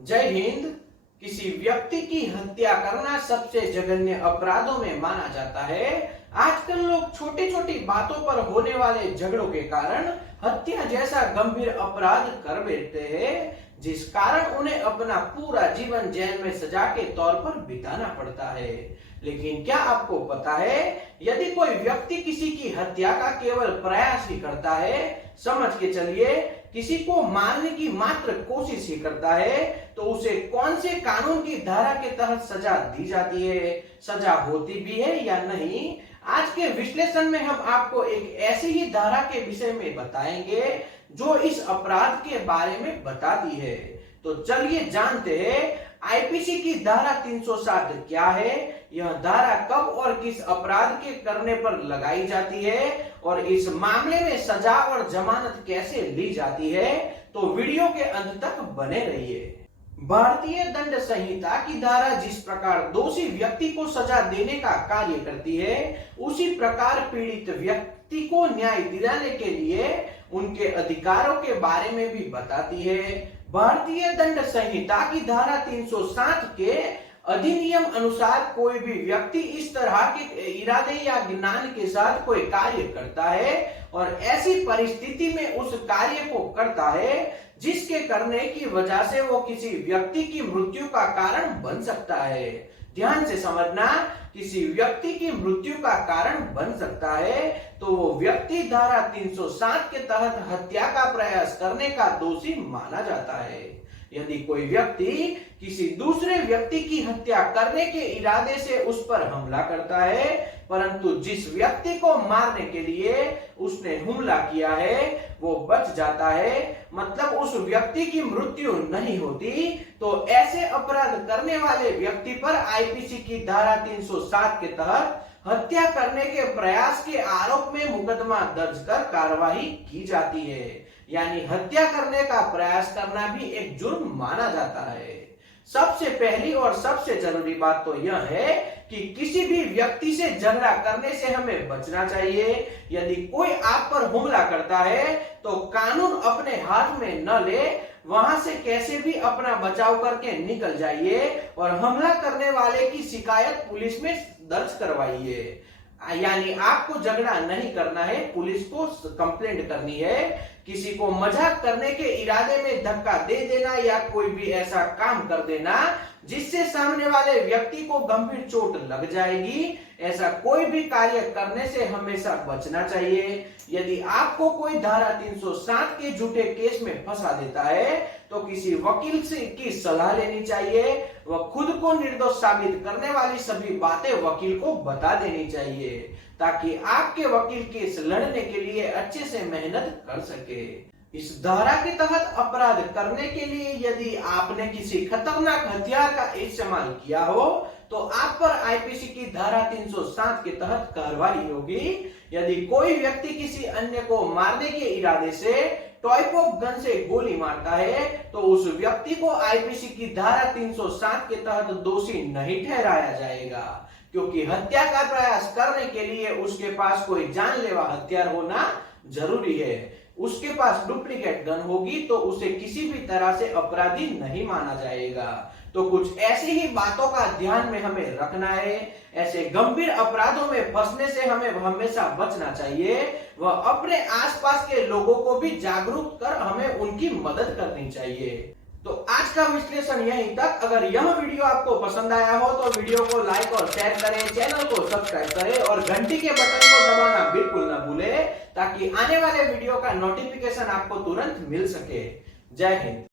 जय हिंद। किसी व्यक्ति की हत्या करना सबसे जघन्य अपराधों में माना जाता है। आजकल लोग छोटी छोटी बातों पर होने वाले झगड़ों के कारण हत्या जैसा गंभीर अपराध कर बैठते हैं, जिस कारण उन्हें अपना पूरा जीवन जेल में सजा के तौर पर बिताना पड़ता है। लेकिन क्या आपको पता है, यदि कोई व्यक्ति किसी की हत्या का केवल प्रयास ही करता है, समझ के चलिए किसी को मारने की मात्र कोशिश ही करता है, तो उसे कौन से कानून की धारा के तहत सजा दी जाती है, सजा होती भी है या नहीं। आज के विश्लेषण में हम आपको एक ऐसी ही धारा के विषय में बताएंगे जो इस अपराध के बारे में बताती है। तो चलिए जानते हैं आईपीसी की धारा 360 क्या है, यह धारा कब और किस अपराध के करने पर लगाई जाती है और इस मामले में सजा और जमानत कैसे ली जाती है। तो वीडियो के अंत तक बने रहिए। भारतीय दंड संहिता की धारा जिस प्रकार दोषी व्यक्ति को सजा देने का कार्य करती है, उसी प्रकार पीड़ित व्यक्ति को न्याय दिलाने के लिए उनके अधिकारों के बारे में भी बताती है। भारतीय दंड संहिता की धारा 360 के अधिनियम अनुसार कोई भी व्यक्ति इस तरह के इरादे या ज्ञान के साथ कोई कार्य करता है और ऐसी परिस्थिति में उस कार्य को करता है जिसके करने की वजह से वो किसी व्यक्ति की मृत्यु का कारण बन सकता है। ध्यान से समझना, किसी व्यक्ति की मृत्यु का कारण बन सकता है, तो वो व्यक्ति धारा 360 के तहत हत्या का प्रयास करने का दोषी माना जाता है। यदि कोई व्यक्ति किसी दूसरे व्यक्ति की हत्या करने के इरादे से उस पर हमला करता है, परंतु जिस व्यक्ति को मारने के लिए उसने हमला किया है वो बच जाता है, मतलब उस व्यक्ति की मृत्यु नहीं होती, तो ऐसे अपराध करने वाले व्यक्ति पर आईपीसी की धारा 360 के तहत हत्या करने के प्रयास के आरोप में मुकदमा दर्ज कर कार्रवाई की जाती है। यानी हत्या करने का प्रयास करना भी एक जुर्म माना जाता है। सबसे पहली और सबसे जरूरी बात तो यह है कि किसी भी व्यक्ति से झगड़ा करने से हमें बचना चाहिए। यदि कोई आप पर हमला करता है तो कानून अपने हाथ में न ले, वहां से कैसे भी अपना बचाव करके निकल जाइए और हमला करने वाले की शिकायत पुलिस में दर्ज करवाइए। यानी आपको झगड़ा नहीं करना है, पुलिस को कंप्लेंट करनी है। किसी को मजाक करने के इरादे में धक्का दे देना या कोई भी ऐसा काम कर देना जिससे सामने वाले व्यक्ति को गंभीर चोट लग जाएगी, ऐसा कोई भी कार्य करने से हमेशा बचना चाहिए। यदि आपको कोई धारा 360 के झूठे केस में फंसा देता है तो किसी वकील से की सलाह लेनी चाहिए। वह खुद को निर्दोष साबित करने वाली सभी बातें वकील को बता देनी चाहिए, ताकि आपके वकील केस लड़ने के लिए अच्छे से मेहनत कर सके। इस धारा के तहत अपराध करने के लिए यदि आपने किसी खतरनाक हथियार का इस्तेमाल किया हो तो आप पर आईपीसी की धारा 360 के तहत कार्रवाई होगी। यदि कोई व्यक्ति किसी अन्य को मारने के इरादे से टॉय पॉप गन से गोली मारता है तो उस व्यक्ति को आईपीसी की धारा 360 के तहत दोषी नहीं ठहराया जाएगा, क्योंकि हत्या का प्रयास करने के लिए उसके पास कोई जानलेवा हथियार होना जरूरी है। उसके पास डुप्लीकेट गन होगी तो उसे किसी भी तरह से अपराधी नहीं माना जाएगा। तो कुछ ऐसी ही बातों का ध्यान में हमें रखना है। ऐसे गंभीर अपराधों में फंसने से हमें हमेशा बचना चाहिए। वह अपने आसपास के लोगों को भी जागरूक कर हमें उनकी मदद करनी चाहिए। तो आज का विश्लेषण यहीं तक। अगर यह वीडियो आपको पसंद आया हो तो वीडियो को लाइक और शेयर करें, चैनल को सब्सक्राइब करें और घंटी के बटन को दबाना बिल्कुल न भूलें, ताकि आने वाले वीडियो का नोटिफिकेशन आपको तुरंत मिल सके। जय हिंद।